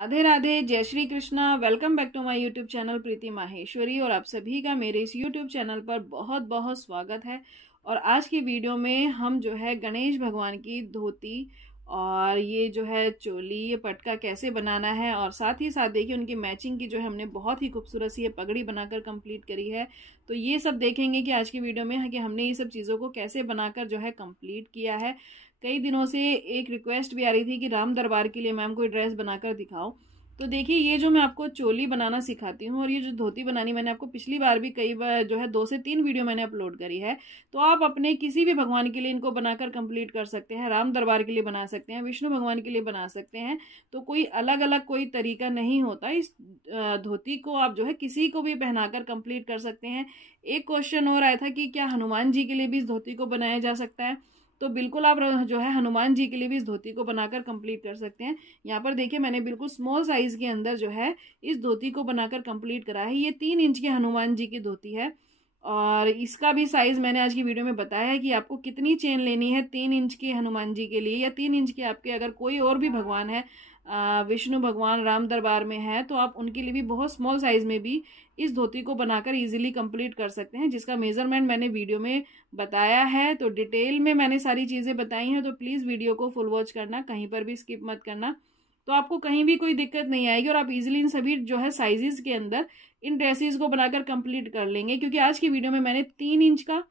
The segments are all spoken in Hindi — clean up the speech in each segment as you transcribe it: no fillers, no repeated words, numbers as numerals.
राधे राधे, जय Shri Krishna. Welcome back to my YouTube channel Preeti Maheshwari. और आप सभी का मेरे इस यूट्यूब चैनल पर बहुत बहुत स्वागत है। और आज की वीडियो में हम जो है गणेश भगवान की धोती और ये जो है चोली, ये पटका कैसे बनाना है, और साथ ही साथ देखिए उनकी मैचिंग की जो है हमने बहुत ही खूबसूरत सी ये पगड़ी बनाकर कंप्लीट करी है। तो ये सब देखेंगे कि आज की वीडियो में है कि हमने ये सब चीज़ों को कैसे बनाकर जो है कंप्लीट किया है। कई दिनों से एक रिक्वेस्ट भी आ रही थी कि राम दरबार के लिए मैम कोई ड्रेस बनाकर दिखाओ। तो देखिए ये जो मैं आपको चोली बनाना सिखाती हूँ और ये जो धोती बनानी मैंने आपको पिछली बार भी कई बार जो है 2 से 3 वीडियो मैंने अपलोड करी है। तो आप अपने किसी भी भगवान के लिए इनको बनाकर कंप्लीट कर सकते हैं। राम दरबार के लिए बना सकते हैं, विष्णु भगवान के लिए बना सकते हैं। तो कोई अलग अलग कोई तरीका नहीं होता। इस धोती को आप जो है किसी को भी पहनाकर कंप्लीट कर सकते हैं। एक क्वेश्चन और आया था कि क्या हनुमान जी के लिए भी इस धोती को बनाया जा सकता है। तो बिल्कुल आप जो है हनुमान जी के लिए भी इस धोती को बनाकर कंप्लीट कर सकते हैं। यहाँ पर देखिए मैंने बिल्कुल स्मॉल साइज के अंदर जो है इस धोती को बनाकर कंप्लीट करा है। ये 3 इंच की हनुमान जी की धोती है और इसका भी साइज मैंने आज की वीडियो में बताया है कि आपको कितनी चेन लेनी है 3 इंच की हनुमान जी के लिए, या 3 इंच के आपके अगर कोई और भी भगवान है, विष्णु भगवान राम दरबार में है, तो आप उनके लिए भी बहुत स्मॉल साइज में भी इस धोती को बनाकर इजीली कंप्लीट कर सकते हैं, जिसका मेजरमेंट मैंने वीडियो में बताया है। तो डिटेल में मैंने सारी चीज़ें बताई हैं, तो प्लीज़ वीडियो को फुल वॉच करना, कहीं पर भी स्किप मत करना। तो आपको कहीं भी कोई दिक्कत नहीं आएगी और आप इजीली इन सभी जो है साइजेस के अंदर इन ड्रेसेस को बनाकर कंप्लीट कर लेंगे। क्योंकि आज की वीडियो में मैंने 3 इंच का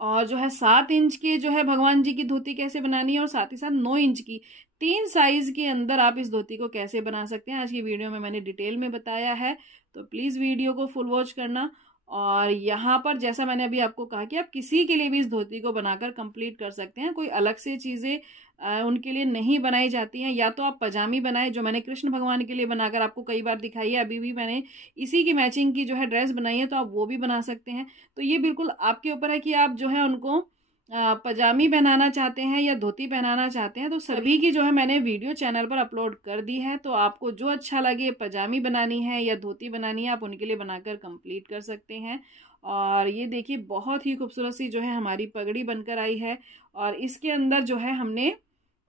और जो है 7 इंच के जो है भगवान जी की धोती कैसे बनानी है, और साथ ही साथ 9 इंच की, 3 साइज के अंदर आप इस धोती को कैसे बना सकते हैं, आज की वीडियो में मैंने डिटेल में बताया है। तो प्लीज़ वीडियो को फुल वॉच करना। और यहाँ पर जैसा मैंने अभी आपको कहा कि आप किसी के लिए भी इस धोती को बनाकर कंप्लीट कर सकते हैं। कोई अलग से चीज़ें उनके लिए नहीं बनाई जाती हैं। या तो आप पजामी बनाए, जो मैंने कृष्ण भगवान के लिए बनाकर आपको कई बार दिखाई है, अभी भी मैंने इसी की मैचिंग की जो है ड्रेस बनाई है, तो आप वो भी बना सकते हैं। तो ये बिल्कुल आपके ऊपर है कि आप जो है उनको पजामी पहनाना चाहते हैं या धोती पहनाना चाहते हैं। तो सभी की जो है मैंने वीडियो चैनल पर अपलोड कर दी है। तो आपको जो अच्छा लगे, पजामी बनानी है या धोती बनानी है, आप उनके लिए बनाकर कंप्लीट कर सकते हैं। और ये देखिए बहुत ही खूबसूरत सी जो है हमारी पगड़ी बनकर आई है। और इसके अंदर जो है हमने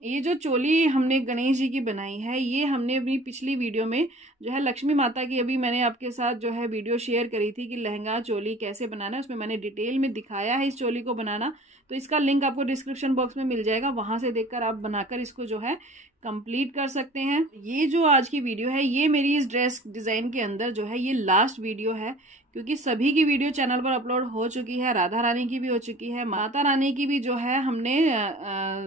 ये जो चोली हमने गणेश जी की बनाई है, ये हमने अपनी पिछली वीडियो में जो है लक्ष्मी माता की, अभी मैंने आपके साथ जो है वीडियो शेयर करी थी कि लहंगा चोली कैसे बनाना है, उसमें मैंने डिटेल में दिखाया है इस चोली को बनाना। तो इसका लिंक आपको डिस्क्रिप्शन बॉक्स में मिल जाएगा, वहां से देखकर आप बनाकर इसको जो है कंप्लीट कर सकते हैं। ये जो आज की वीडियो है, ये मेरी इस ड्रेस डिजाइन के अंदर जो है ये लास्ट वीडियो है, क्योंकि सभी की वीडियो चैनल पर अपलोड हो चुकी है। राधा रानी की भी हो चुकी है, माता रानी की भी जो है हमने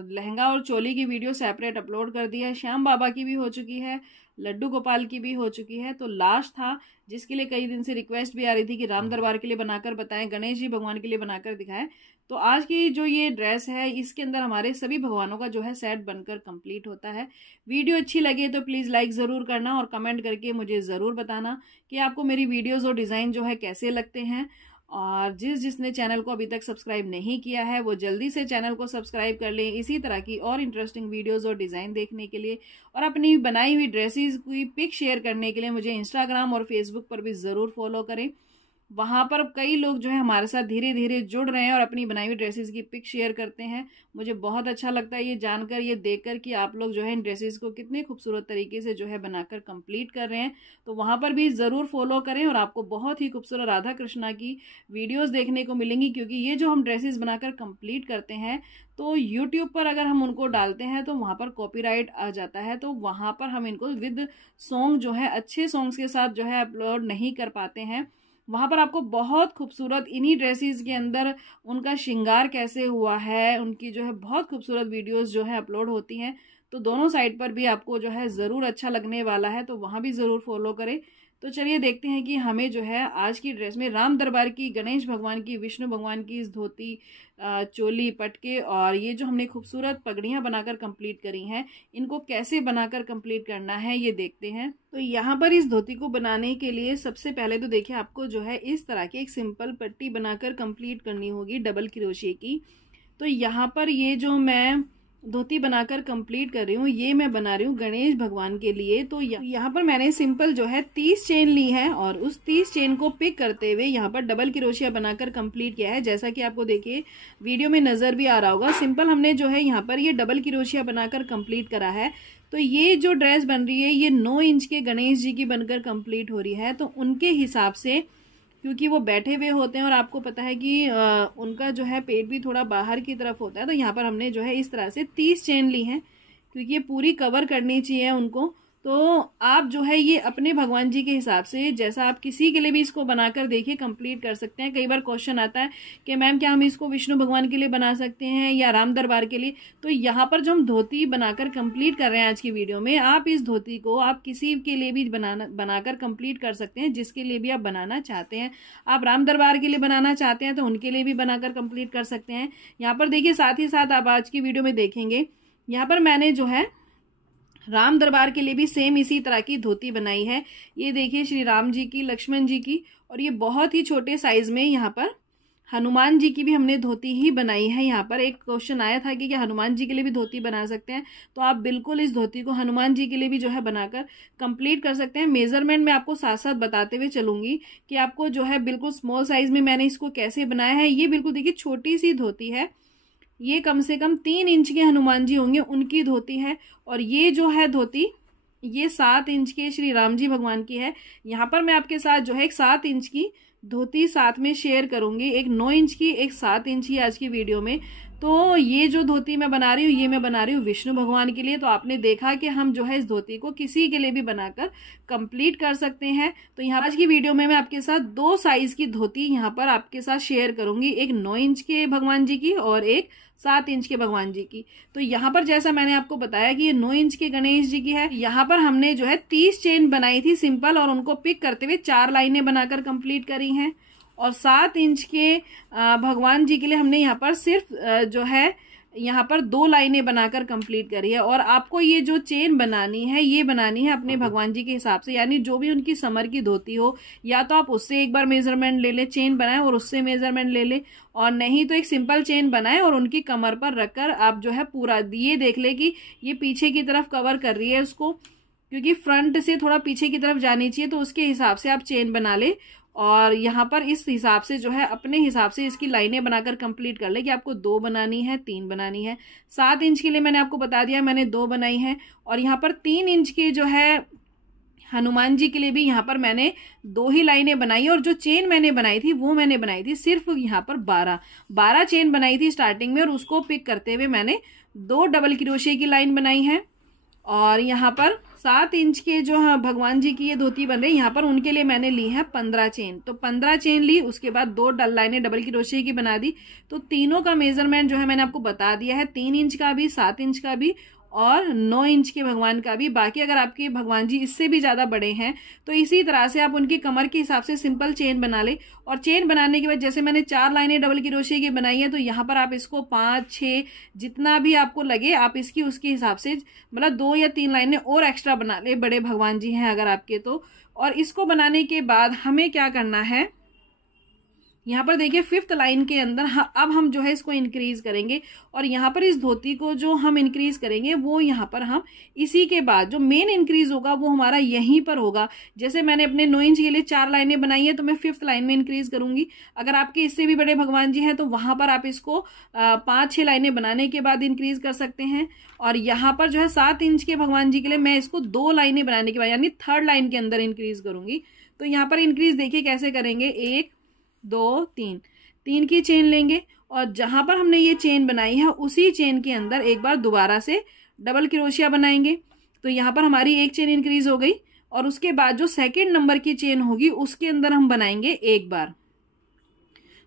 लहंगा और चोली की वीडियो सेपरेट अपलोड कर दी है, श्याम बाबा की भी हो चुकी है, लड्डू गोपाल की भी हो चुकी है। तो लास्ट था जिसके लिए कई दिन से रिक्वेस्ट भी आ रही थी कि राम दरबार के लिए बनाकर बताएं, गणेश जी भगवान के लिए बनाकर दिखाएं। तो आज की जो ये ड्रेस है, इसके अंदर हमारे सभी भगवानों का जो है सेट बनकर कंप्लीट होता है। वीडियो अच्छी लगे तो प्लीज़ लाइक ज़रूर करना और कमेंट करके मुझे ज़रूर बताना कि आपको मेरी वीडियोज़ और डिज़ाइन जो है कैसे लगते हैं। और जिसने चैनल को अभी तक सब्सक्राइब नहीं किया है, वो जल्दी से चैनल को सब्सक्राइब कर लें इसी तरह की और इंटरेस्टिंग वीडियोस और डिज़ाइन देखने के लिए। और अपनी बनाई हुई ड्रेसेस की पिक शेयर करने के लिए मुझे इंस्टाग्राम और फेसबुक पर भी ज़रूर फॉलो करें। वहाँ पर कई लोग जो है हमारे साथ धीरे धीरे जुड़ रहे हैं और अपनी बनाई हुई ड्रेसेस की पिक शेयर करते हैं। मुझे बहुत अच्छा लगता है ये जानकर, ये देखकर कि आप लोग जो है इन ड्रेसेस को कितने खूबसूरत तरीके से जो है बनाकर कंप्लीट कर रहे हैं। तो वहाँ पर भी ज़रूर फॉलो करें और आपको बहुत ही खूबसूरत राधा कृष्णा की वीडियोस देखने को मिलेंगी। क्योंकि ये जो हम ड्रेसेस बनाकर कंप्लीट करते हैं, तो यूट्यूब पर अगर हम उनको डालते हैं तो वहाँ पर कॉपीराइट आ जाता है। तो वहाँ पर हम इनको विद सॉन्ग जो है अच्छे सॉन्ग्स के साथ जो है अपलोड नहीं कर पाते हैं। वहाँ पर आपको बहुत खूबसूरत इन्हीं ड्रेसेस के अंदर उनका श्रृंगार कैसे हुआ है, उनकी जो है बहुत खूबसूरत वीडियोस जो है अपलोड होती हैं। तो दोनों साइड पर भी आपको जो है ज़रूर अच्छा लगने वाला है, तो वहाँ भी ज़रूर फॉलो करें। तो चलिए देखते हैं कि हमें जो है आज की ड्रेस में राम दरबार की, गणेश भगवान की, विष्णु भगवान की इस धोती, चोली, पटके और ये जो हमने खूबसूरत पगड़ियाँ बनाकर कंप्लीट करी हैं, इनको कैसे बनाकर कंप्लीट करना है ये देखते हैं। तो यहाँ पर इस धोती को बनाने के लिए सबसे पहले तो देखिए आपको जो है इस तरह की एक सिंपल पट्टी बनाकर कंप्लीट करनी होगी डबल क्रोशे की। तो यहाँ पर ये जो मैं धोती बनाकर कंप्लीट कर रही हूँ। ये मैं बना रही हूँ गणेश भगवान के लिए। तो यहाँ पर मैंने सिंपल जो है 30 चेन ली है और उस 30 चेन को पिक करते हुए यहाँ पर डबल क्रोशिया बनाकर कंप्लीट किया है। जैसा कि आपको देखिए वीडियो में नजर भी आ रहा होगा, सिंपल हमने जो है यहाँ पर ये डबल क्रोशिया बनाकर कंप्लीट करा है। तो ये जो ड्रेस बन रही है ये 9 इंच के गणेश जी की बनकर कंप्लीट हो रही है। तो उनके हिसाब से, क्योंकि वो बैठे हुए होते हैं और आपको पता है कि उनका जो है पेट भी थोड़ा बाहर की तरफ होता है, तो यहाँ पर हमने जो है इस तरह से 30 चेन ली हैं क्योंकि ये पूरी कवर करनी चाहिए उनको। तो आप जो है ये अपने भगवान जी के हिसाब से, जैसा आप किसी के लिए भी इसको बनाकर देखिए कंप्लीट कर सकते हैं। कई बार क्वेश्चन आता है कि मैम क्या हम इसको विष्णु भगवान के लिए बना सकते हैं या राम दरबार के लिए। तो यहाँ पर जो हम धोती बनाकर कंप्लीट कर रहे हैं आज की वीडियो में, आप इस धोती को आप किसी के लिए भी बनाकर कंप्लीट कर सकते हैं, जिसके लिए भी आप बनाना चाहते हैं। आप राम दरबार के लिए बनाना चाहते हैं तो उनके लिए भी बनाकर कंप्लीट कर सकते हैं। यहाँ पर देखिए साथ ही साथ आप आज की वीडियो में देखेंगे यहाँ पर मैंने जो है राम दरबार के लिए भी सेम इसी तरह की धोती बनाई है। ये देखिए श्री राम जी की, लक्ष्मण जी की, और ये बहुत ही छोटे साइज में यहाँ पर हनुमान जी की भी हमने धोती ही बनाई है। यहाँ पर एक क्वेश्चन आया था कि क्या हनुमान जी के लिए भी धोती बना सकते हैं, तो आप बिल्कुल इस धोती को हनुमान जी के लिए भी जो है बनाकर कंप्लीट कर सकते हैं। मेजरमेंट में आपको साथ साथ बताते हुए चलूंगी कि आपको जो है बिल्कुल स्मॉल साइज में मैंने इसको कैसे बनाया है। ये बिल्कुल देखिए छोटी सी धोती है, ये कम से कम 3 इंच के हनुमान जी होंगे उनकी धोती है। और ये जो है धोती ये 7 इंच के श्री राम जी भगवान की है। यहाँ पर मैं आपके साथ जो है एक 7 इंच की धोती साथ में शेयर करूंगी, एक 9 इंच की, एक 7 इंच की आज की वीडियो में। तो ये जो धोती मैं बना रही हूँ ये मैं बना रही हूँ विष्णु भगवान के लिए। तो आपने देखा कि हम जो है इस धोती को किसी के लिए भी बनाकर कंप्लीट कर सकते हैं। तो यहाँ आज की वीडियो में मैं आपके साथ 2 साइज की धोती यहाँ पर आपके साथ शेयर करूंगी, एक 9 इंच के भगवान जी की और एक 7 इंच के भगवान जी की। तो यहाँ पर जैसा मैंने आपको बताया कि ये 9 इंच के गणेश जी की है। यहाँ पर हमने जो है 30 चेन बनाई थी सिंपल और उनको पिक करते हुए 4 लाइनें बनाकर कंप्लीट करी हैं। और 7 इंच के भगवान जी के लिए हमने यहाँ पर सिर्फ जो है यहाँ पर 2 लाइनें बनाकर कंप्लीट करी है। और आपको ये जो चेन बनानी है ये बनानी है अपने भगवान जी के हिसाब से, यानी जो भी उनकी समर की धोती हो, या तो आप उससे एक बार मेजरमेंट ले ले, चेन बनाए और उससे मेजरमेंट ले ले, और नहीं तो एक सिंपल चेन बनाए और उनकी कमर पर रखकर आप जो है पूरा ये देख ले कि ये पीछे की तरफ कवर कर रही है उसको, क्योंकि फ्रंट से थोड़ा पीछे की तरफ जानी चाहिए। तो उसके हिसाब से आप चेन बना ले और यहाँ पर इस हिसाब से जो है अपने हिसाब से इसकी लाइनें बनाकर कंप्लीट कर ले कि आपको 2 बनानी है, 3 बनानी है। 7 इंच के लिए मैंने आपको बता दिया मैंने 2 बनाई है। और यहाँ पर 3 इंच के जो है हनुमान जी के लिए भी यहाँ पर मैंने 2 ही लाइनें बनाई। और जो चेन मैंने बनाई थी वो मैंने बनाई थी सिर्फ यहाँ पर 12 चेन बनाई थी स्टार्टिंग में, और उसको पिक करते हुए मैंने 2 डबल क्रोशिया की लाइन बनाई है। और यहाँ पर 7 इंच के जो भगवान जी की ये धोती बन रही है, यहाँ पर उनके लिए मैंने ली है 15 चेन। तो 15 चेन ली, उसके बाद 2 लाइनें डबल क्रोशिया की बना दी। तो तीनों का मेजरमेंट जो है मैंने आपको बता दिया है, 3 इंच का भी, 7 इंच का भी और 9 इंच के भगवान का भी। बाकी अगर आपके भगवान जी इससे भी ज्यादा बड़े हैं तो इसी तरह से आप उनकी कमर के हिसाब से सिंपल चेन बना ले। और चेन बनाने के बाद जैसे मैंने 4 लाइनें डबल क्रोशिया की बनाई है, तो यहाँ पर आप इसको 5, 6 जितना भी आपको लगे आप इसकी उसके हिसाब से, मतलब 2 या 3 लाइनें और एक्स्ट्रा बना ले, बड़े भगवान जी हैं अगर आपके तो। और इसको बनाने के बाद हमें क्या करना है, यहाँ पर देखिए 5th लाइन के अंदर अब हम जो है इसको इंक्रीज करेंगे। और यहाँ पर इस धोती को जो हम इंक्रीज करेंगे वो यहाँ पर हम इसी के बाद जो मेन इंक्रीज होगा वो हमारा यहीं पर होगा। जैसे मैंने अपने 9 इंच के लिए 4 लाइनें बनाई है तो मैं 5th लाइन में इंक्रीज करूंगी। अगर आपके इससे भी बड़े भगवान जी हैं तो वहां पर आप इसको 5-6 लाइनें बनाने के बाद इंक्रीज कर सकते हैं। और यहाँ पर जो है 7 इंच के भगवान जी के लिए मैं इसको 2 लाइनें बनाने के बाद यानी 3rd लाइन के अंदर इंक्रीज करूंगी। तो यहाँ पर इंक्रीज देखिए कैसे करेंगे, 1, 2, 3 की चेन लेंगे और जहां पर हमने ये चेन बनाई है उसी चेन के अंदर एक बार दोबारा से डबल क्रोशिया बनाएंगे। तो यहाँ पर हमारी एक चेन इंक्रीज हो गई। और उसके बाद जो 2nd नंबर की चेन होगी उसके अंदर हम बनाएंगे एक बार।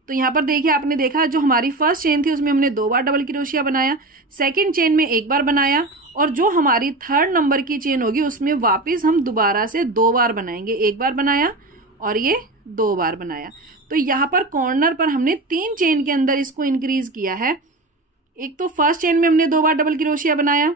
तो यहाँ पर देखिए आपने देखा जो हमारी फर्स्ट चेन थी उसमें हमने 2 बार डबल क्रोशिया बनाया, 2nd चेन में 1 बार बनाया, और जो हमारी 3rd नंबर की चेन होगी उसमें वापिस हम दोबारा से 2 बार बनाएंगे। 1 बार बनाया और ये 2 बार बनाया। तो यहाँ पर कॉर्नर पर हमने 3 चेन के अंदर इसको इंक्रीज किया है। एक तो फर्स्ट चेन में हमने 2 बार डबल क्रोशिया बनाया,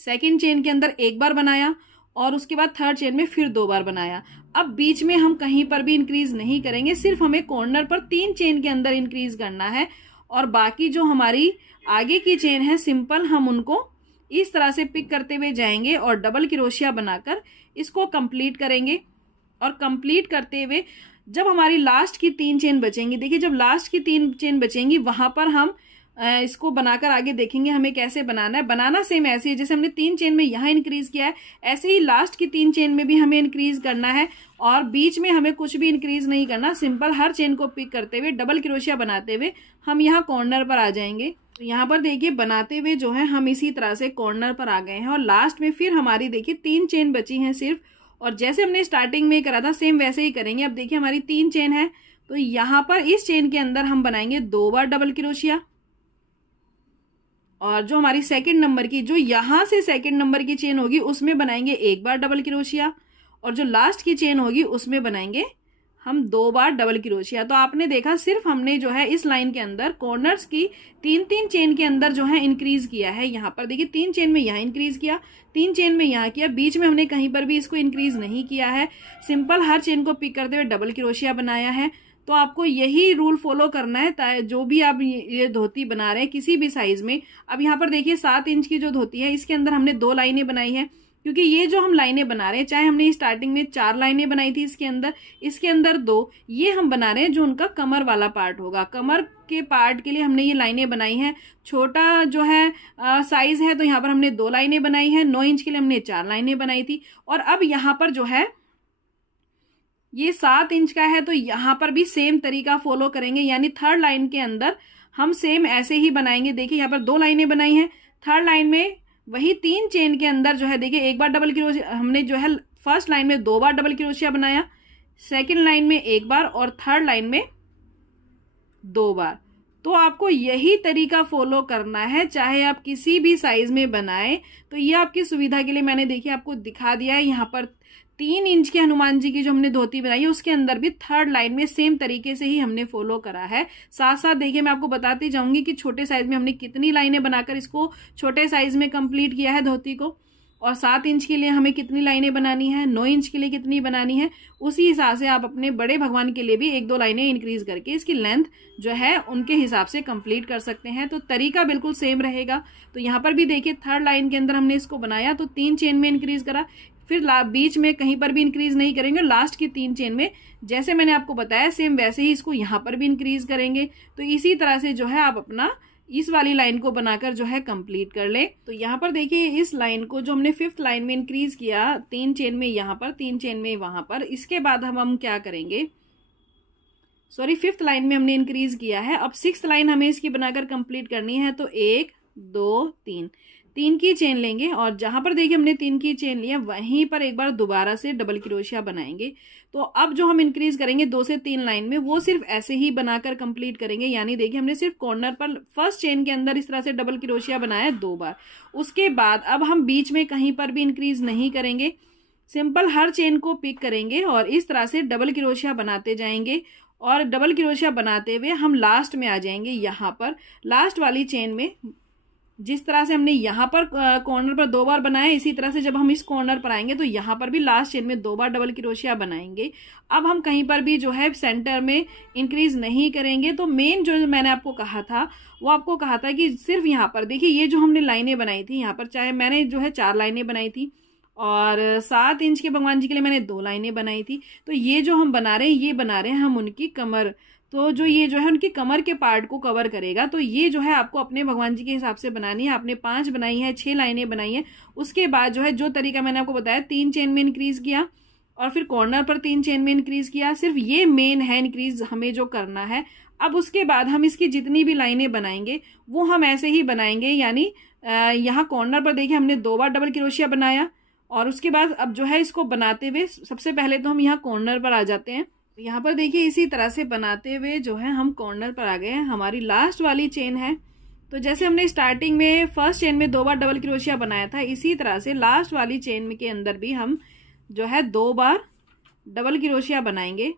2nd चेन के अंदर 1 बार बनाया और उसके बाद 3rd चेन में फिर 2 बार बनाया। अब बीच में हम कहीं पर भी इंक्रीज नहीं करेंगे, सिर्फ हमें कॉर्नर पर 3 चेन के अंदर इंक्रीज करना है। और बाकी जो हमारी आगे की चेन है सिंपल हम उनको इस तरह से पिक करते हुए जाएंगे और डबल क्रोशिया बनाकर इसको कंप्लीट करेंगे। और कंप्लीट करते हुए जब हमारी लास्ट की 3 चेन बचेंगी, देखिए जब लास्ट की 3 चेन बचेंगी वहां पर हम इसको बनाकर आगे देखेंगे हमें कैसे बनाना है। बनाना सेम ऐसे ही जैसे हमने 3 चेन में यहाँ इंक्रीज किया है, ऐसे ही लास्ट की 3 चेन में भी हमें इंक्रीज करना है और बीच में हमें कुछ भी इंक्रीज नहीं करना। सिंपल हर चेन को पिक करते हुए डबल क्रोशिया बनाते हुए हम यहाँ कॉर्नर पर आ जाएंगे। तो यहाँ पर देखिए बनाते हुए जो है हम इसी तरह से कॉर्नर पर आ गए हैं और लास्ट में फिर हमारी देखिए 3 चेन बची हैं सिर्फ, और जैसे हमने स्टार्टिंग में करा था सेम वैसे ही करेंगे। अब देखिए हमारी 3 चेन है, तो यहाँ पर इस चेन के अंदर हम बनाएंगे 2 बार डबल क्रोशिया, और जो हमारी सेकंड नंबर की, जो यहां से सेकंड नंबर की चेन होगी उसमें बनाएंगे 1 बार डबल क्रोशिया, और जो लास्ट की चेन होगी उसमें बनाएंगे हम 2 बार डबल क्रोशिया। तो आपने देखा सिर्फ हमने जो है इस लाइन के अंदर कॉर्नर्स की 3-3 चेन के अंदर जो है इंक्रीज किया है। यहाँ पर देखिए 3 चेन में यहाँ इंक्रीज किया, 3 चेन में यहाँ किया, बीच में हमने कहीं पर भी इसको इंक्रीज नहीं किया है। सिंपल हर चेन को पिक करते हुए डबल क्रोशिया बनाया है। तो आपको यही रूल फॉलो करना है जो भी आप ये धोती बना रहे हैं किसी भी साइज में। अब यहाँ पर देखिए 7 इंच की जो धोती है इसके अंदर हमने 2 लाइनें बनाई है, क्योंकि ये जो हम लाइनें बना रहे हैं, चाहे हमने स्टार्टिंग में 4 लाइनें बनाई थी इसके अंदर 2, ये हम बना रहे हैं जो उनका कमर वाला पार्ट होगा। कमर के पार्ट के लिए हमने ये लाइनें बनाई हैं। छोटा जो है साइज है तो यहाँ पर हमने 2 लाइनें बनाई है, 9 इंच के लिए हमने 4 लाइनें बनाई थी। और अब यहाँ पर जो है ये 7 इंच का है तो यहाँ पर भी सेम तरीका फॉलो करेंगे, यानी थर्ड लाइन के अंदर हम सेम ऐसे ही बनाएंगे। देखिए यहाँ पर 2 लाइनें बनाई हैं, थर्ड लाइन में वही 3 चेन के अंदर जो है देखिए 1 बार डबल क्रोशिया हमने जो है फर्स्ट लाइन में 2 बार डबल क्रोशिया बनाया, सेकंड लाइन में 1 बार और थर्ड लाइन में 2 बार। तो आपको यही तरीका फॉलो करना है, चाहे आप किसी भी साइज में बनाएं। तो ये आपकी सुविधा के लिए मैंने देखिए आपको दिखा दिया है। यहाँ पर 3 इंच के हनुमान जी की जो हमने धोती बनाई है उसके अंदर भी थर्ड लाइन में सेम तरीके से ही हमने फॉलो करा है। साथ साथ देखिए मैं आपको बताती जाऊंगी कि छोटे साइज में हमने कितनी लाइनें बनाकर इसको छोटे साइज में कंप्लीट किया है धोती को, और 7 इंच के लिए हमें कितनी लाइनें बनानी है, 9 इंच के लिए कितनी बनानी है, उसी हिसाब से आप अपने बड़े भगवान के लिए भी 1-2 लाइनें इंक्रीज करके इसकी लेंथ जो है उनके हिसाब से कंप्लीट कर सकते हैं। तो तरीका बिल्कुल सेम रहेगा। तो यहाँ पर भी देखिए थर्ड लाइन के अंदर हमने इसको बनाया तो 3 चेन में इंक्रीज करा, फिर बीच में कहीं पर भी इंक्रीज नहीं करेंगे, लास्ट की 3 चेन में जैसे मैंने आपको बताया सेम वैसे ही इसको यहाँ पर भी इंक्रीज करेंगे। तो इसी तरह से जो है आप अपना इस वाली लाइन को बनाकर जो है कंप्लीट कर ले। तो यहाँ पर देखिए इस लाइन को जो हमने 5th लाइन में इंक्रीज किया 3 चेन में यहाँ पर, 3 चेन में वहां पर, इसके बाद हम क्या करेंगे, 5th लाइन में हमने इंक्रीज किया है। अब 6th लाइन हमें इसकी बनाकर कंप्लीट करनी है। तो 1 2 3 की चेन लेंगे और जहां पर देखिए हमने 3 की चेन ली है वहीं पर एक बार दोबारा से डबल क्रोशिया बनाएंगे। तो अब जो हम इंक्रीज करेंगे 2 से 3 लाइन में वो सिर्फ ऐसे ही बनाकर कंप्लीट करेंगे, यानी देखिए हमने सिर्फ कॉर्नर पर फर्स्ट चेन के अंदर इस तरह से डबल क्रोशिया बनाया 2 बार। उसके बाद अब हम बीच में कहीं पर भी इंक्रीज नहीं करेंगे, सिंपल हर चेन को पिक करेंगे और इस तरह से डबल क्रोशिया बनाते जाएंगे। और डबल क्रोशिया बनाते हुए हम लास्ट में आ जाएंगे। यहाँ पर लास्ट वाली चेन में जिस तरह से हमने यहाँ पर कॉर्नर पर 2 बार बनाया, इसी तरह से जब हम इस कॉर्नर पर आएंगे तो यहाँ पर भी लास्ट चेन में 2 बार डबल क्रोशिया बनाएंगे। अब हम कहीं पर भी जो है सेंटर में इंक्रीज नहीं करेंगे। तो मेन जो मैंने आपको कहा था वो आपको कहा था कि सिर्फ यहाँ पर देखिए ये जो हमने लाइनें बनाई थी, यहाँ पर चाहे मैंने जो है 4 लाइनें बनाई थी और 7 इंच के भगवान जी के लिए मैंने 2 लाइनें बनाई थी। तो ये जो हम बना रहे हैं ये बना रहे हैं हम उनकी कमर, तो जो ये जो है उनकी कमर के पार्ट को कवर करेगा। तो ये जो है आपको अपने भगवान जी के हिसाब से बनानी है। आपने 5 बनाई है, 6 लाइनें बनाई है। उसके बाद जो है जो तरीका मैंने आपको बताया 3 चेन में इंक्रीज किया और फिर कॉर्नर पर 3 चेन में इंक्रीज किया, सिर्फ ये मेन है इंक्रीज हमें जो करना है। अब उसके बाद हम इसकी जितनी भी लाइनें बनाएंगे वो हम ऐसे ही बनाएंगे, यानी यहाँ कॉर्नर पर देखिए हमने 2 बार डबल क्रोशिया बनाया और उसके बाद अब जो है इसको बनाते हुए सबसे पहले तो हम यहाँ कॉर्नर पर आ जाते हैं। यहाँ पर देखिए इसी तरह से बनाते हुए जो है हम कॉर्नर पर आ गए हैं। हमारी लास्ट वाली चेन है, तो जैसे हमने स्टार्टिंग में फर्स्ट चेन में 2 बार डबल क्रोशिया बनाया था, इसी तरह से लास्ट वाली चेन के अंदर भी हम जो है 2 बार डबल क्रोशिया बनाएंगे।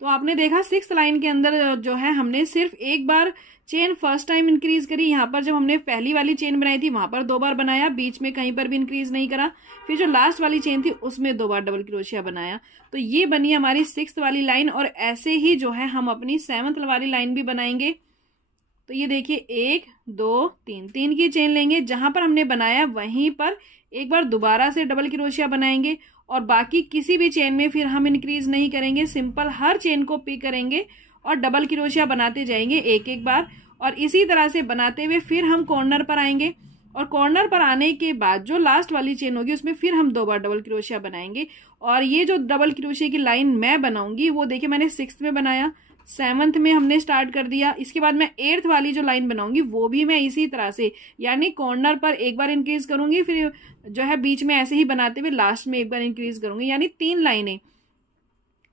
तो आपने देखा 6th लाइन के अंदर जो है हमने सिर्फ 1 बार चेन फर्स्ट टाइम इंक्रीज करी। यहाँ पर जब हमने पहली वाली चेन बनाई थी वहां पर 2 बार बनाया, बीच में कहीं पर भी इंक्रीज नहीं करा। फिर जो लास्ट वाली चेन थी उसमें 2 बार डबल क्रोशिया बनाया। तो ये बनी हमारी 6th वाली लाइन और ऐसे ही जो है हम अपनी 7th वाली लाइन भी बनाएंगे। तो ये देखिए 1 2 3 3 की चेन लेंगे, जहां पर हमने बनाया वहीं पर एक बार दोबारा से डबल क्रोशिया बनाएंगे और बाकी किसी भी चेन में फिर हम इंक्रीज नहीं करेंगे। सिंपल हर चेन को पिक करेंगे और डबल क्रोशिया बनाते जाएंगे एक एक बार, और इसी तरह से बनाते हुए फिर हम कॉर्नर पर आएंगे और कॉर्नर पर आने के बाद जो लास्ट वाली चेन होगी उसमें फिर हम 2 बार डबल क्रोशिया बनाएंगे। और ये जो डबल क्रोशिया की लाइन मैं बनाऊंगी वो देखिए मैंने 6th में बनाया, 7th में हमने स्टार्ट कर दिया। इसके बाद मैं 8th वाली जो लाइन बनाऊंगी वो भी मैं इसी तरह से, यानी कॉर्नर पर एक बार इंक्रीज करूंगी, फिर जो है बीच में ऐसे ही बनाते हुए लास्ट में एक बार इंक्रीज करूंगी, यानी 3 लाइनें।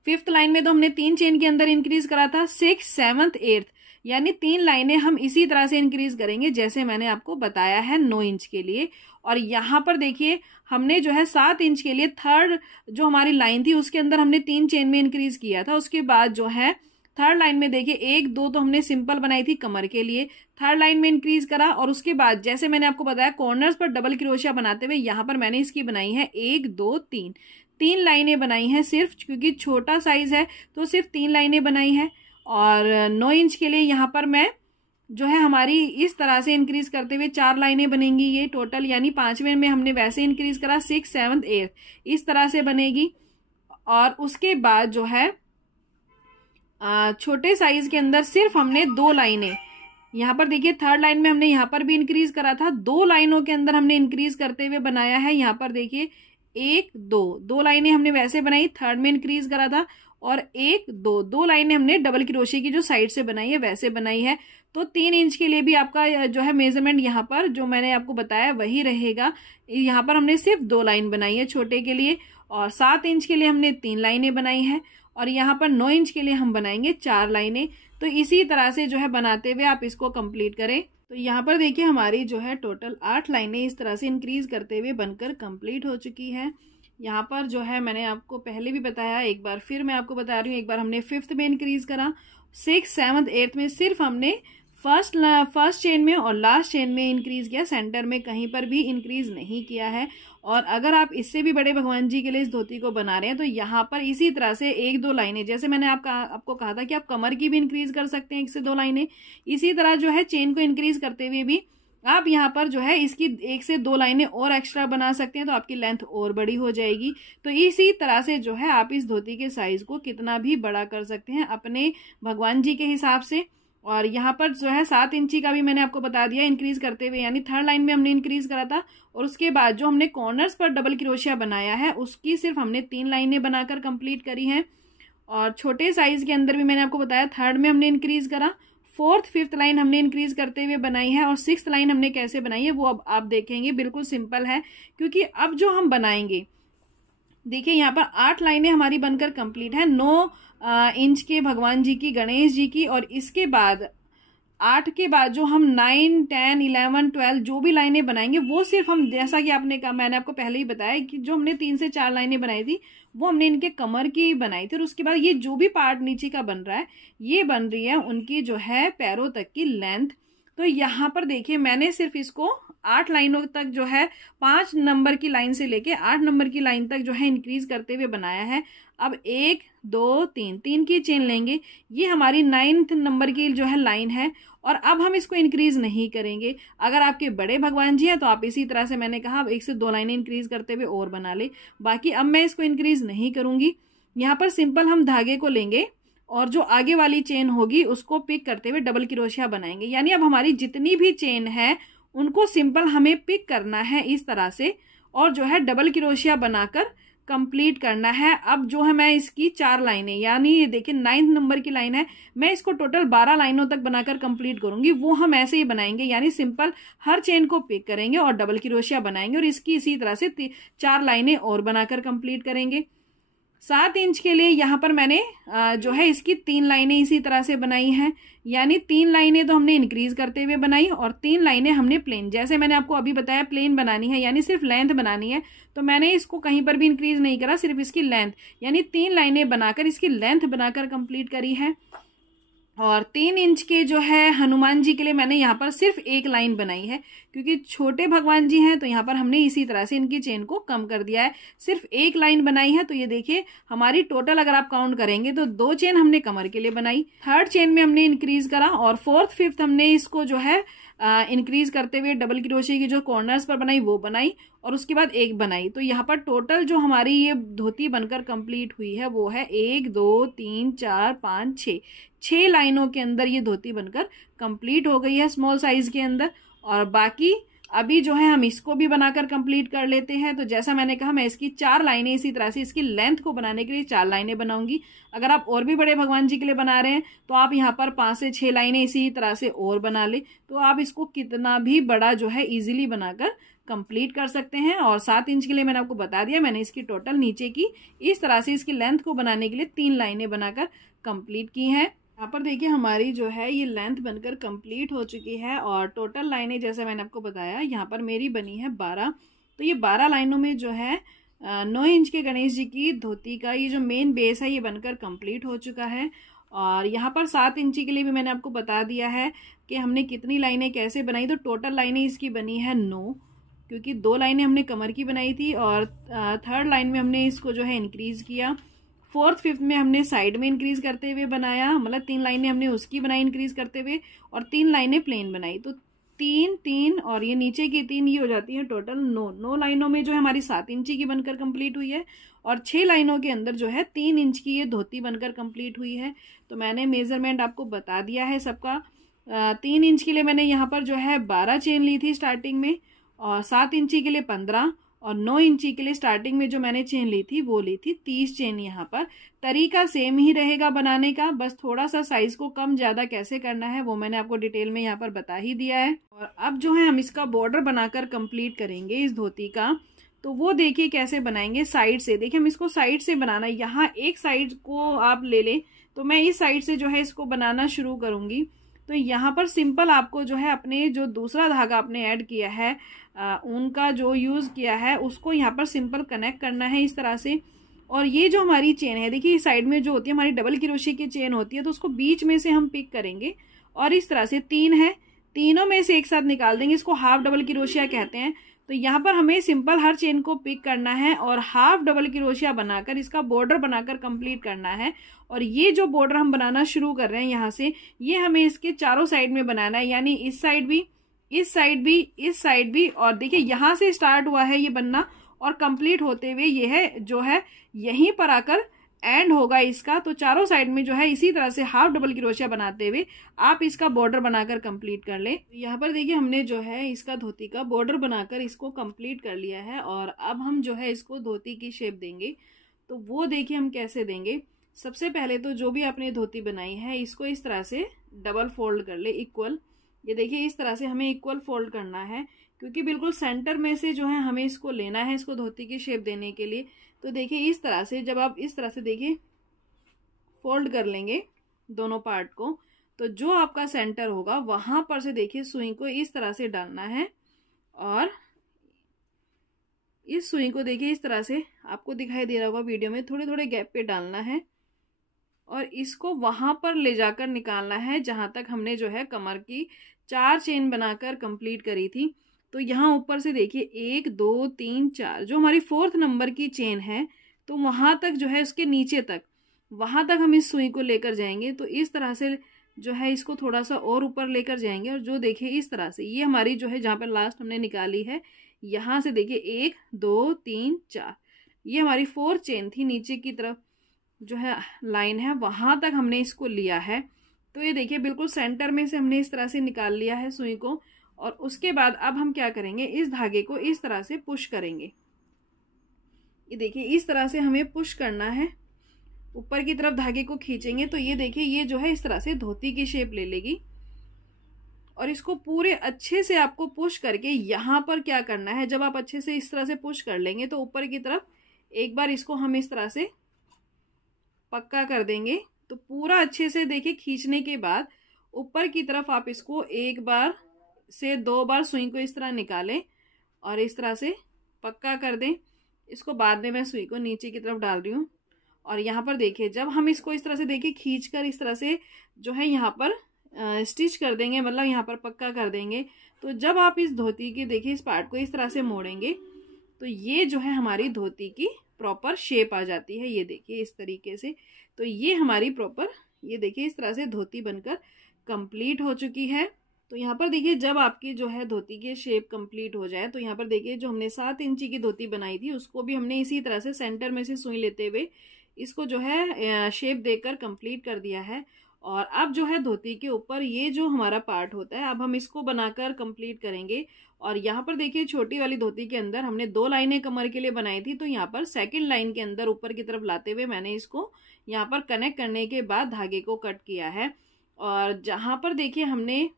5th लाइन में तो हमने 3 चेन के अंदर इंक्रीज करा था, 6th 7th 8th, यानी 3 लाइनें हम इसी तरह से इंक्रीज करेंगे जैसे मैंने आपको बताया है 9 इंच के लिए। और यहाँ पर देखिए हमने जो है 7 इंच के लिए थर्ड जो हमारी लाइन थी उसके अंदर हमने 3 चेन में इंक्रीज किया था। उसके बाद जो है थर्ड लाइन में देखिए 1 2 तो हमने सिंपल बनाई थी कमर के लिए, थर्ड लाइन में इंक्रीज करा और उसके बाद जैसे मैंने आपको बताया कॉर्नर्स पर डबल क्रोशिया बनाते हुए यहाँ पर मैंने इसकी बनाई है 1 2 3, 3 लाइनें बनाई हैं सिर्फ, क्योंकि छोटा साइज है तो सिर्फ 3 लाइनें बनाई है। और 9 इंच के लिए यहाँ पर मैं जो है हमारी इस तरह से इंक्रीज करते हुए 4 लाइनें बनेंगी ये टोटल, यानी 5वें में हमने वैसे इंक्रीज करा 6 7 8 इस तरह से बनेगी। और उसके बाद जो है छोटे साइज के अंदर सिर्फ हमने 2 लाइनें, यहाँ पर देखिए थर्ड लाइन में हमने यहाँ पर भी इंक्रीज करा था, 2 लाइनों के अंदर हमने इंक्रीज करते हुए बनाया है। यहाँ पर देखिए 1 2 लाइनें हमने वैसे बनाई, थर्ड में इंक्रीज करा था, और 1 2 लाइनें हमने डबल क्रोशिया की जो साइड से बनाई है वैसे बनाई है। तो 3 इंच के लिए भी आपका जो है मेजरमेंट यहाँ पर जो मैंने आपको बताया वही रहेगा। यहाँ पर हमने सिर्फ 2 लाइन बनाई है छोटे के लिए, और 7 इंच के लिए हमने 3 लाइनें बनाई है, और यहाँ पर 9 इंच के लिए हम बनाएंगे 4 लाइनें। तो इसी तरह से जो है बनाते हुए आप इसको कंप्लीट करें। तो यहाँ पर देखिए हमारी जो है टोटल 8 लाइनें इस तरह से इंक्रीज करते हुए बनकर कंप्लीट हो चुकी है। यहाँ पर जो है मैंने आपको पहले भी बताया, एक बार फिर मैं आपको बता रही हूँ। एक बार हमने 5th में इंक्रीज करा, 6 7 8 में सिर्फ हमने फर्स्ट चेन में और लास्ट चेन में इंक्रीज किया, सेंटर में कहीं पर भी इंक्रीज नहीं किया है। और अगर आप इससे भी बड़े भगवान जी के लिए इस धोती को बना रहे हैं तो यहाँ पर इसी तरह से 1 2 लाइनें, जैसे मैंने आपको कहा था कि आप कमर की भी इंक्रीज कर सकते हैं 1 से 2 लाइनें, इसी तरह जो है चेन को इंक्रीज करते हुए भी आप यहाँ पर जो है इसकी 1 से 2 लाइनें और एक्स्ट्रा बना सकते हैं, तो आपकी लेंथ और बड़ी हो जाएगी। तो इसी तरह से जो है आप इस धोती के साइज को कितना भी बड़ा कर सकते हैं अपने भगवान जी के हिसाब से। और यहाँ पर जो है 7 इंची का भी मैंने आपको बता दिया इंक्रीज करते हुए, यानी थर्ड लाइन में हमने इंक्रीज करा था, और उसके बाद जो हमने कॉर्नर्स पर डबल क्रोशिया बनाया है उसकी सिर्फ हमने 3 लाइनें बनाकर कंप्लीट करी हैं। और छोटे साइज के अंदर भी मैंने आपको बताया थर्ड में हमने इंक्रीज करा, 4th 5th लाइन हमने इंक्रीज करते हुए बनाई है, और 6th लाइन हमने कैसे बनाई है वो अब आप देखेंगे। बिल्कुल सिंपल है, क्योंकि अब जो हम बनाएंगे देखिए यहाँ पर 8 लाइनें हमारी बनकर कंप्लीट है, 9 इंच के भगवान जी की, गणेश जी की, और इसके बाद 8 के बाद जो हम 9 10 11 12 जो भी लाइनें बनाएंगे वो सिर्फ हम, जैसा कि आपने कहा, मैंने आपको पहले ही बताया कि जो हमने 3 से 4 लाइनें बनाई थी वो हमने इनके कमर की बनाई थी, और उसके बाद ये जो भी पार्ट नीचे का बन रहा है ये बन रही है उनकी जो है पैरों तक की लेंथ। तो यहाँ पर देखिए मैंने सिर्फ इसको 8 लाइनों तक जो है 5 नंबर की लाइन से लेके 8 नंबर की लाइन तक जो है इंक्रीज करते हुए बनाया है। अब 1 2 3 की चेन लेंगे, ये हमारी 9th नंबर की जो है लाइन है, और अब हम इसको इंक्रीज नहीं करेंगे। अगर आपके बड़े भगवान जी हैं तो आप इसी तरह से, मैंने कहा 1 से 2 लाइनें इंक्रीज करते हुए और बना ले, बाकी अब मैं इसको इंक्रीज नहीं करूंगी। यहाँ पर सिंपल हम धागे को लेंगे और जो आगे वाली चेन होगी उसको पिक करते हुए डबल क्रोशिया बनाएंगे, यानी अब हमारी जितनी भी चेन है उनको सिंपल हमें पिक करना है इस तरह से, और जो है डबल क्रोशिया बनाकर कंप्लीट करना है। अब जो है मैं इसकी 4 लाइनें, यानी ये देखिए 9th नंबर की लाइन है, मैं इसको टोटल 12 लाइनों तक बनाकर कंप्लीट करूंगी। वो हम ऐसे ही बनाएंगे, यानी सिंपल हर चेन को पिक करेंगे और डबल क्रोशिया बनाएंगे, और इसकी इसी तरह से 4 लाइनें और बनाकर कंप्लीट करेंगे। 7 इंच के लिए यहाँ पर मैंने जो है इसकी 3 लाइनें इसी तरह से बनाई हैं, यानी 3 लाइनें तो हमने इंक्रीज करते हुए बनाई और 3 लाइनें हमने प्लेन, जैसे मैंने आपको अभी बताया प्लेन बनानी है, यानी सिर्फ लेंथ बनानी है, तो मैंने इसको कहीं पर भी इंक्रीज नहीं करा, सिर्फ इसकी लेंथ, यानी 3 लाइनें बनाकर इसकी लेंथ बनाकर कंप्लीट करी है। और 3 इंच के जो है हनुमान जी के लिए मैंने यहाँ पर सिर्फ एक लाइन बनाई है, क्योंकि छोटे भगवान जी हैं तो यहाँ पर हमने इसी तरह से इनकी चेन को कम कर दिया है, सिर्फ एक लाइन बनाई है। तो ये देखिए हमारी टोटल अगर आप काउंट करेंगे तो 2 चेन हमने कमर के लिए बनाई, 3rd चेन में हमने इंक्रीज करा और 4th 5th हमने इसको जो है इंक्रीज करते हुए डबल क्रोशे की जो कॉर्नर्स पर बनाई वो बनाई और उसके बाद एक बनाई। तो यहाँ पर टोटल जो हमारी ये धोती बनकर कंप्लीट हुई है वो है 1 2 3 4 5 6 लाइनों के अंदर ये धोती बनकर कंप्लीट हो गई है स्मॉल साइज के अंदर। और बाकी अभी जो है हम इसको भी बनाकर कंप्लीट कर लेते हैं। तो जैसा मैंने कहा मैं इसकी 4 लाइनें इसी तरह से इसकी लेंथ को बनाने के लिए 4 लाइनें बनाऊंगी। अगर आप और भी बड़े भगवान जी के लिए बना रहे हैं तो आप यहाँ पर 5 से 6 लाइनें इसी तरह से और बना ले, तो आप इसको कितना भी बड़ा जो है इजीली बनाकर कंप्लीट कर सकते हैं। और 7 इंच के लिए मैंने आपको बता दिया, मैंने इसकी टोटल नीचे की इस तरह से इसकी लेंथ को बनाने के लिए 3 लाइनें बनाकर कंप्लीट की हैं। यहाँ पर देखिए हमारी जो है ये लेंथ बनकर कंप्लीट हो चुकी है और टोटल लाइनें जैसे मैंने आपको बताया यहाँ पर मेरी बनी है 12। तो ये 12 लाइनों में जो है 9 इंच के गणेश जी की धोती का ये जो मेन बेस है ये बनकर कंप्लीट हो चुका है। और यहाँ पर 7 इंची के लिए भी मैंने आपको बता दिया है कि हमने कितनी लाइनें कैसे बनाई। तो टोटल लाइनें इसकी बनी है 9, क्योंकि 2 लाइनें हमने कमर की बनाई थी और 3rd लाइन में हमने इसको जो है इंक्रीज किया, 4th 5th में हमने साइड में इंक्रीज करते हुए बनाया, मतलब 3 लाइनें हमने उसकी बनाई इंक्रीज करते हुए और 3 लाइनें प्लेन बनाई। तो 3 3 और ये नीचे की 3 ये हो जाती है टोटल 9 लाइनों में जो है हमारी 7 इंची की बनकर कंप्लीट हुई है और 6 लाइनों के अंदर जो है 3 इंच की ये धोती बनकर कंप्लीट हुई है। तो मैंने मेजरमेंट आपको बता दिया है सबका। 3 इंच के लिए मैंने यहाँ पर जो है 12 चेन ली थी स्टार्टिंग में और 7 इंची के लिए 15 और 9 इंची के लिए स्टार्टिंग में जो मैंने चेन ली थी वो ली थी 30 चेन। यहाँ पर तरीका सेम ही रहेगा बनाने का, बस थोड़ा सा साइज को कम ज्यादा कैसे करना है वो मैंने आपको डिटेल में यहाँ पर बता ही दिया है। और अब जो है हम इसका बॉर्डर बनाकर कंप्लीट करेंगे इस धोती का। तो वो देखिए कैसे बनाएंगे साइड से। देखिए हम इसको साइड से बनाना, यहाँ एक साइड को आप ले लें तो मैं इस साइड से जो है इसको बनाना शुरू करूंगी। तो यहाँ पर सिंपल आपको जो है अपने जो दूसरा धागा आपने ऐड किया है उनका जो यूज किया है उसको यहाँ पर सिंपल कनेक्ट करना है इस तरह से। और ये जो हमारी चेन है देखिए इस साइड में जो होती है हमारी डबल क्रोशे की चेन होती है, तो उसको बीच में से हम पिक करेंगे और इस तरह से 3 है, तीनों में से एक साथ निकाल देंगे, इसको हाफ डबल क्रोशिया कहते हैं। तो यहाँ पर हमें सिंपल हर चेन को पिक करना है और हाफ डबल क्रोशिया बनाकर इसका बॉर्डर बनाकर कंप्लीट करना है। और ये जो बॉर्डर हम बनाना शुरू कर रहे हैं यहाँ से, ये हमें इसके चारों साइड में बनाना है, यानी इस साइड भी, इस साइड भी, इस साइड भी। और देखिए यहाँ से स्टार्ट हुआ है ये बनना और कंप्लीट होते हुए ये है जो है यहीं पर आकर एंड होगा इसका। तो चारों साइड में जो है इसी तरह से हाफ डबल क्रोशिया बनाते हुए आप इसका बॉर्डर बनाकर कंप्लीट कर ले। यहाँ पर देखिए हमने जो है इसका धोती का बॉर्डर बनाकर इसको कंप्लीट कर लिया है और अब हम जो है इसको धोती की शेप देंगे। तो वो देखिए हम कैसे देंगे। सबसे पहले तो जो भी आपने धोती बनाई है इसको इस तरह से डबल फोल्ड कर ले इक्वल। ये देखिए इस तरह से हमें इक्वल फोल्ड करना है, क्योंकि बिल्कुल सेंटर में से जो है हमें इसको लेना है इसको धोती की शेप देने के लिए। तो देखिए इस तरह से जब आप इस तरह से देखिए फोल्ड कर लेंगे दोनों पार्ट को, तो जो आपका सेंटर होगा वहां पर से देखिए सुई को इस तरह से डालना है और इस सुई को देखिए इस तरह से आपको दिखाई दे रहा होगा वीडियो में, थोड़े थोड़े गैप पे डालना है और इसको वहां पर ले जाकर निकालना है जहां तक हमने जो है कमर की 4 चेन बनाकर कंप्लीट करी थी। तो यहाँ ऊपर से देखिए 1 2 3 4 जो हमारी 4th नंबर की चेन है, तो वहां तक जो है उसके नीचे तक वहां तक हम इस सुई को लेकर जाएंगे। तो इस तरह से जो है इसको थोड़ा सा और ऊपर लेकर जाएंगे और जो देखिए इस तरह से ये हमारी जो है जहाँ पर लास्ट हमने निकाली है, यहाँ से देखिए 1 2 3 4 ये हमारी 4 चेन थी, नीचे की तरफ जो है लाइन है वहां तक हमने इसको लिया है। तो ये देखिए बिल्कुल सेंटर में से हमने इस तरह से निकाल लिया है सुई को। और उसके बाद अब हम क्या करेंगे, इस धागे को इस तरह से पुश करेंगे। ये देखिए इस तरह से हमें पुश करना है, ऊपर की तरफ धागे को खींचेंगे तो ये देखिए ये जो है इस तरह से धोती की शेप ले लेगी। और इसको पूरे अच्छे से आपको पुश करके यहाँ पर क्या करना है, जब आप अच्छे से इस तरह से पुश कर लेंगे तो ऊपर की तरफ एक बार इसको हम इस तरह से पक्का कर देंगे। तो पूरा अच्छे से देखिए खींचने के बाद ऊपर की तरफ आप इसको 1 बार से 2 बार सुई को इस तरह निकालें और इस तरह से पक्का कर दें। इसको बाद में मैं सुई को नीचे की तरफ डाल रही हूँ और यहाँ पर देखिए जब हम इसको इस तरह से देखिए खींचकर इस तरह से जो है यहाँ पर स्टिच कर देंगे, मतलब यहाँ पर पक्का कर देंगे, तो जब आप इस धोती के देखिए इस पार्ट को इस तरह से मोड़ेंगे तो ये जो है हमारी धोती की प्रॉपर शेप आ जाती है। ये देखिए इस तरीके से, तो ये हमारी प्रॉपर, ये देखिए इस तरह से धोती बनकर कंप्लीट हो चुकी है। तो यहाँ पर देखिए जब आपकी जो है धोती की शेप कंप्लीट हो जाए तो यहाँ पर देखिए जो हमने 7 इंची की धोती बनाई थी उसको भी हमने इसी तरह से सेंटर में से सुई लेते हुए इसको जो है शेप देकर कंप्लीट कर दिया है। और अब जो है धोती के ऊपर ये जो हमारा पार्ट होता है अब हम इसको बनाकर कंप्लीट करेंगे। और यहाँ पर देखिए छोटी वाली धोती के अंदर हमने 2 लाइनें कमर के लिए बनाई थी, तो यहाँ पर सेकंड लाइन के अंदर ऊपर की तरफ लाते हुए मैंने इसको यहाँ पर कनेक्ट करने के बाद धागे को कट किया है। और जहाँ पर देखिए हमने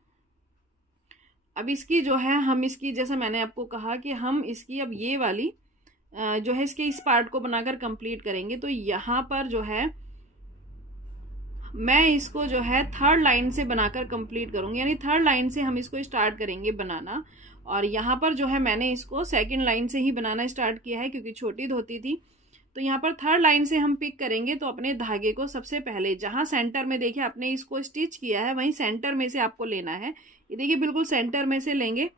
अब इसकी जो है हम इसकी जैसा मैंने आपको कहा कि हम इसकी अब ये वाली जो है इसके इस पार्ट को बनाकर कंप्लीट करेंगे। तो यहाँ पर जो है मैं इसको जो है 3rd लाइन से बनाकर कंप्लीट करूंगी, यानी 3rd लाइन से हम इसको स्टार्ट करेंगे बनाना। और यहाँ पर जो है मैंने इसको 2nd लाइन से ही बनाना स्टार्ट किया है क्योंकि छोटी धोती थी। तो यहाँ पर 3rd लाइन से हम पिक करेंगे। तो अपने धागे को सबसे पहले जहां सेंटर में देखिए आपने इसको स्टिच किया है वहीं सेंटर में से आपको लेना है। ये देखिए बिल्कुल सेंटर में से लेंगे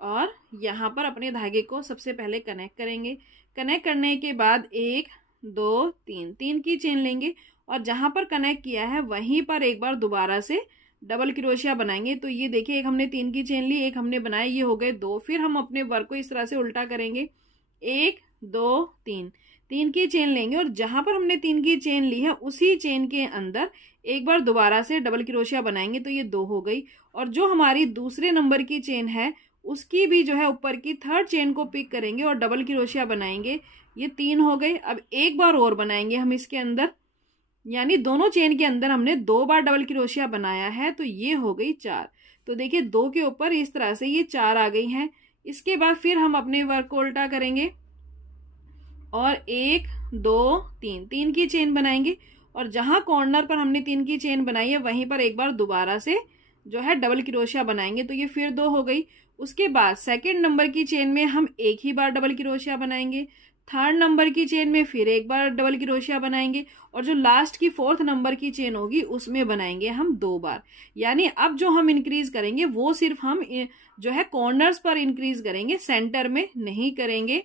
और यहाँ पर अपने धागे को सबसे पहले कनेक्ट करेंगे। कनेक्ट करने के बाद 1 2 3 की चेन लेंगे और जहां पर कनेक्ट किया है वहीं पर एक बार दोबारा से डबल क्रोशिया बनाएंगे। तो ये देखिए एक हमने 3 की चेन ली, एक हमने बनाया, ये हो गए 2। फिर हम अपने वर्क को इस तरह से उल्टा करेंगे, 1 2 3 की चेन लेंगे और जहां पर हमने 3 की चेन ली है उसी चेन के अंदर एक बार दोबारा से डबल क्रोशिया बनाएंगे। तो ये 2 हो गई। और जो हमारी दूसरे नंबर की चेन है उसकी भी जो है ऊपर की 3rd चेन को पिक करेंगे और डबल क्रोशिया बनाएंगे। ये 3 हो गई। अब एक बार और बनाएंगे हम इसके अंदर, यानी दोनों चेन के अंदर हमने 2 बार डबल क्रोशिया बनाया है, तो ये हो गई 4। तो देखिए 2 के ऊपर इस तरह से ये 4 आ गई हैं। इसके बाद फिर हम अपने वर्क को उल्टा करेंगे और 1 2 3 की चेन बनाएंगे और जहां कॉर्नर पर हमने 3 की चेन बनाई है वहीं पर एक बार दोबारा से जो है डबल क्रोशिया बनाएंगे। तो ये फिर 2 हो गई। उसके बाद 2nd नंबर की चेन में हम एक ही बार डबल क्रोशिया बनाएंगे, 3rd नंबर की चेन में फिर एक बार डबल क्रोशिया बनाएंगे और जो लास्ट की 4th नंबर की चेन होगी उसमें बनाएंगे हम 2 बार। यानी अब जो हम इंक्रीज करेंगे वो सिर्फ हम जो है कॉर्नर्स पर इंक्रीज करेंगे, सेंटर में नहीं करेंगे।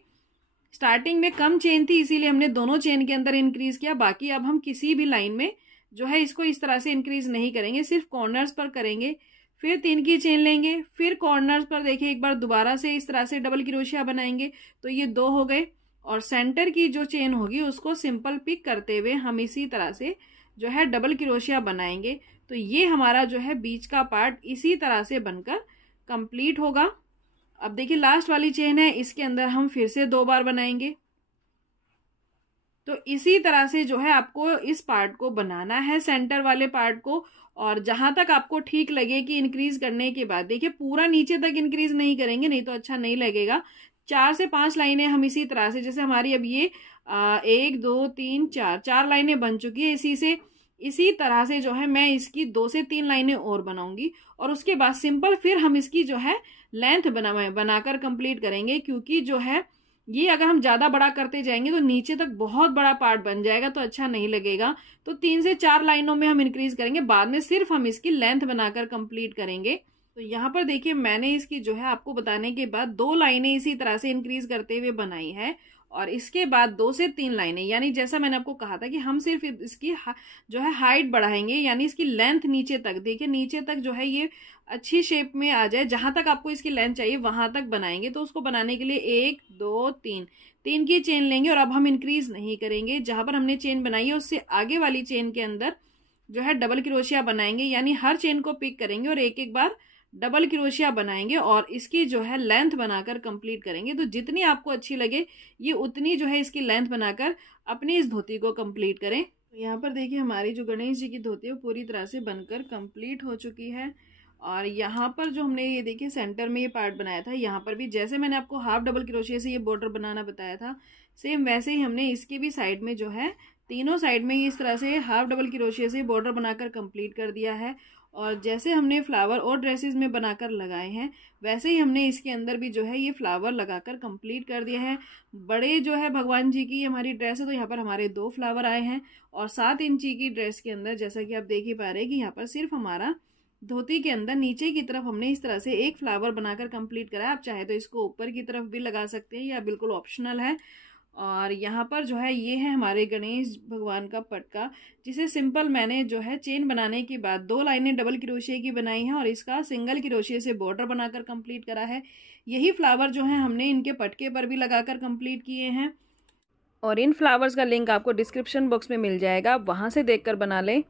स्टार्टिंग में कम चेन थी इसीलिए हमने दोनों चेन के अंदर इंक्रीज किया, बाकी अब हम किसी भी लाइन में जो है इसको इस तरह से इंक्रीज नहीं करेंगे, सिर्फ कॉर्नर्स पर करेंगे। फिर 3 की चेन लेंगे, फिर कॉर्नर्स पर देखिए एक बार दोबारा से इस तरह से डबल क्रोशिया बनाएंगे। तो ये 2 हो गए और सेंटर की जो चेन होगी उसको सिंपल पिक करते हुए हम इसी तरह से जो है डबल क्रोशिया बनाएंगे। तो ये हमारा जो है बीच का पार्ट इसी तरह से बनकर कंप्लीट होगा। अब देखिए लास्ट वाली चेन है, इसके अंदर हम फिर से 2 बार बनाएंगे। तो इसी तरह से जो है आपको इस पार्ट को बनाना है, सेंटर वाले पार्ट को। और जहां तक आपको ठीक लगे कि इंक्रीज करने के बाद देखिए पूरा नीचे तक इंक्रीज नहीं करेंगे, नहीं तो अच्छा नहीं लगेगा। 4 से 5 लाइनें हम इसी तरह से, जैसे हमारी अब ये 1 2 3 4 लाइनें बन चुकी है। इसी तरह से जो है मैं इसकी 2 से 3 लाइनें और बनाऊंगी और उसके बाद सिंपल फिर हम इसकी जो है लेंथ बनाकर कंप्लीट करेंगे। क्योंकि जो है ये अगर हम ज्यादा बड़ा करते जाएंगे तो नीचे तक बहुत बड़ा पार्ट बन जाएगा, तो अच्छा नहीं लगेगा। तो 3 से 4 लाइनों में हम इंक्रीज करेंगे, बाद में सिर्फ हम इसकी लेंथ बनाकर कंप्लीट करेंगे। तो यहाँ पर देखिए मैंने इसकी जो है आपको बताने के बाद 2 लाइनें इसी तरह से इंक्रीज करते हुए बनाई है और इसके बाद 2 से 3 लाइनें, यानी जैसा मैंने आपको कहा था कि हम सिर्फ इसकी जो है हाइट बढ़ाएंगे, यानी इसकी लेंथ नीचे तक, देखिए नीचे तक जो है ये अच्छी शेप में आ जाए, जहां तक आपको इसकी लेंथ चाहिए वहां तक बनाएंगे। तो उसको बनाने के लिए 1 2 3 की चेन लेंगे और अब हम इंक्रीज नहीं करेंगे। जहां पर हमने चेन बनाई है उससे आगे वाली चेन के अंदर जो है डबल क्रोशिया बनाएंगे, यानी हर चेन को पिक करेंगे और एक एक बार डबल क्रोशिया बनाएंगे और इसकी जो है लेंथ बनाकर कंप्लीट करेंगे। तो जितनी आपको अच्छी लगे ये उतनी जो है इसकी लेंथ बनाकर अपनी इस धोती को कंप्लीट करें। तो यहाँ पर देखिए हमारी जो गणेश जी की धोती है वो पूरी तरह से बनकर कंप्लीट हो चुकी है। और यहाँ पर जो हमने ये देखिए सेंटर में ये पार्ट बनाया था, यहाँ पर भी जैसे मैंने आपको हाफ डबल क्रोशिया से ये बॉर्डर बनाना बताया था, सेम वैसे ही हमने इसके भी साइड में जो है तीनों साइड में इस तरह से हाफ डबल क्रोशिया से बॉर्डर बनाकर कंप्लीट कर दिया है। और जैसे हमने फ्लावर और ड्रेसेस में बनाकर लगाए हैं वैसे ही हमने इसके अंदर भी जो है ये फ्लावर लगाकर कंप्लीट कर दिया है। बड़े जो है भगवान जी की हमारी ड्रेस है तो यहाँ पर हमारे 2 फ्लावर आए हैं और 7 इंची की ड्रेस के अंदर जैसा कि आप देख ही पा रहे हैं कि यहाँ पर सिर्फ हमारा धोती के अंदर नीचे की तरफ हमने इस तरह से एक फ्लावर बनाकर कंप्लीट करा है। आप चाहे तो इसको ऊपर की तरफ भी लगा सकते हैं या बिल्कुल ऑप्शनल है। और यहाँ पर जो है ये है हमारे गणेश भगवान का पटका, जिसे सिंपल मैंने जो है चेन बनाने के बाद 2 लाइनें डबल क्रोशिया की बनाई हैं और इसका सिंगल क्रोशिया से बॉर्डर बनाकर कंप्लीट करा है। यही फ्लावर जो है हमने इनके पटके पर भी लगाकर कंप्लीट किए हैं और इन फ्लावर्स का लिंक आपको डिस्क्रिप्शन बॉक्स में मिल जाएगा, आप वहाँ से देखकर बना लें।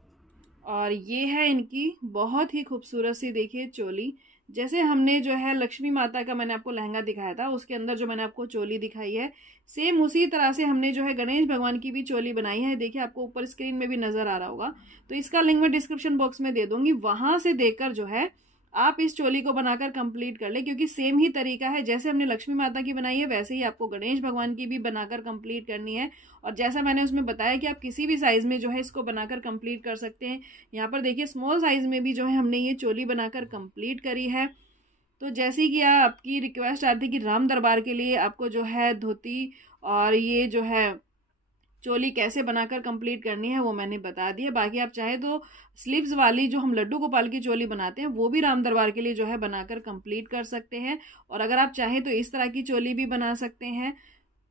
और ये है इनकी बहुत ही खूबसूरत सी देखिए चोली। जैसे हमने जो है लक्ष्मी माता का मैंने आपको लहंगा दिखाया था उसके अंदर जो मैंने आपको चोली दिखाई है सेम उसी तरह से हमने जो है गणेश भगवान की भी चोली बनाई है। देखिए आपको ऊपर स्क्रीन में भी नजर आ रहा होगा, तो इसका लिंक मैं डिस्क्रिप्शन बॉक्स में दे दूंगी, वहां से देखकर जो है आप इस चोली को बनाकर कंप्लीट कर ले, क्योंकि सेम ही तरीका है। जैसे हमने लक्ष्मी माता की बनाई है वैसे ही आपको गणेश भगवान की भी बनाकर कंप्लीट करनी है। और जैसा मैंने उसमें बताया कि आप किसी भी साइज में जो है इसको बनाकर कंप्लीट कर सकते हैं। यहाँ पर देखिए स्मॉल साइज में भी जो है हमने ये चोली बनाकर कंप्लीट करी है। तो जैसे कि आपकी रिक्वेस्ट आ रही थी कि राम दरबार के लिए आपको जो है धोती और ये जो है चोली कैसे बनाकर कंप्लीट करनी है वो मैंने बता दिया। बाकी आप चाहे तो स्लीव्स वाली जो हम लड्डू गोपाल की चोली बनाते हैं वो भी राम दरबार के लिए जो है बनाकर कंप्लीट कर सकते हैं। और अगर आप चाहें तो इस तरह की चोली भी बना सकते हैं।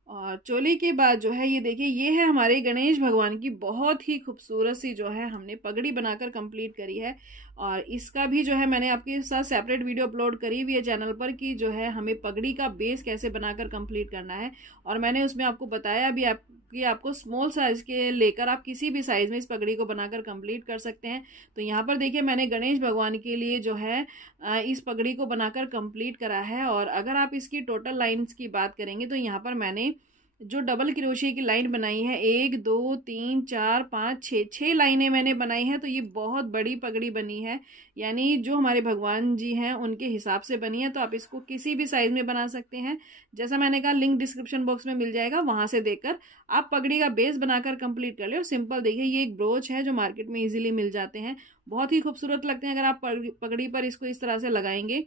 और चोली के बाद जो है ये देखिए ये है हमारे गणेश भगवान की बहुत ही खूबसूरत सी जो है हमने पगड़ी बनाकर कंप्लीट करी है। और इसका भी जो है मैंने आपके साथ सेपरेट वीडियो अपलोड करी हुई है चैनल पर कि जो है हमें पगड़ी का बेस कैसे बनाकर कंप्लीट करना है। और मैंने उसमें आपको बताया भी कि आपको स्मॉल साइज के लेकर आप किसी भी साइज में इस पगड़ी को बनाकर कंप्लीट कर सकते हैं। तो यहाँ पर देखिए मैंने गणेश भगवान के लिए जो है इस पगड़ी को बनाकर कंप्लीट करा है। और अगर आप इसकी टोटल लाइंस की बात करेंगे तो यहाँ पर मैंने जो डबल क्रोशिया की लाइन बनाई है 1 2 3 4 5 6 लाइनें मैंने बनाई हैं। तो ये बहुत बड़ी पगड़ी बनी है, यानी जो हमारे भगवान जी हैं उनके हिसाब से बनी है। तो आप इसको किसी भी साइज में बना सकते हैं। जैसा मैंने कहा लिंक डिस्क्रिप्शन बॉक्स में मिल जाएगा, वहां से देखकर आप पगड़ी का बेस बनाकर कंप्लीट कर ले। और सिंपल देखिए ये एक ब्रोच है जो मार्केट में इजीली मिल जाते हैं, बहुत ही खूबसूरत लगते हैं। अगर आप पगड़ी पर इसको इस तरह से लगाएंगे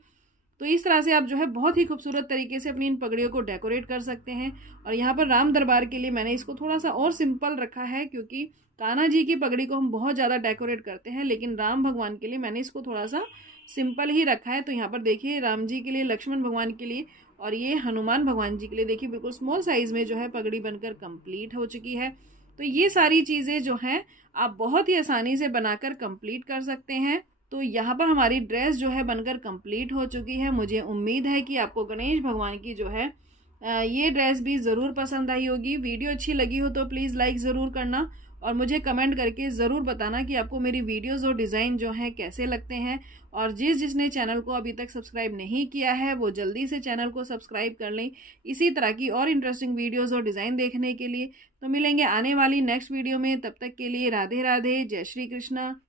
तो इस तरह से आप जो है बहुत ही खूबसूरत तरीके से अपनी इन पगड़ियों को डेकोरेट कर सकते हैं। और यहाँ पर राम दरबार के लिए मैंने इसको थोड़ा सा और सिंपल रखा है, क्योंकि कान्हा जी की पगड़ी को हम बहुत ज़्यादा डेकोरेट करते हैं, लेकिन राम भगवान के लिए मैंने इसको थोड़ा सा सिंपल ही रखा है। तो यहाँ पर देखिए राम जी के लिए, लक्ष्मण भगवान के लिए और ये हनुमान भगवान जी के लिए देखिए बिल्कुल स्मॉल साइज में जो है पगड़ी बनकर कंप्लीट हो चुकी है। तो ये सारी चीज़ें जो हैं आप बहुत ही आसानी से बनाकर कंप्लीट कर सकते हैं। तो यहाँ पर हमारी ड्रेस जो है बनकर कंप्लीट हो चुकी है। मुझे उम्मीद है कि आपको गणेश भगवान की जो है ये ड्रेस भी ज़रूर पसंद आई होगी। वीडियो अच्छी लगी हो तो प्लीज़ लाइक ज़रूर करना और मुझे कमेंट करके ज़रूर बताना कि आपको मेरी वीडियोस और डिज़ाइन जो हैं कैसे लगते हैं। और जिसने चैनल को अभी तक सब्सक्राइब नहीं किया है वो जल्दी से चैनल को सब्सक्राइब कर लें इसी तरह की और इंटरेस्टिंग वीडियोज़ और डिज़ाइन देखने के लिए। तो मिलेंगे आने वाली नेक्स्ट वीडियो में, तब तक के लिए राधे राधे, जय श्री कृष्णा।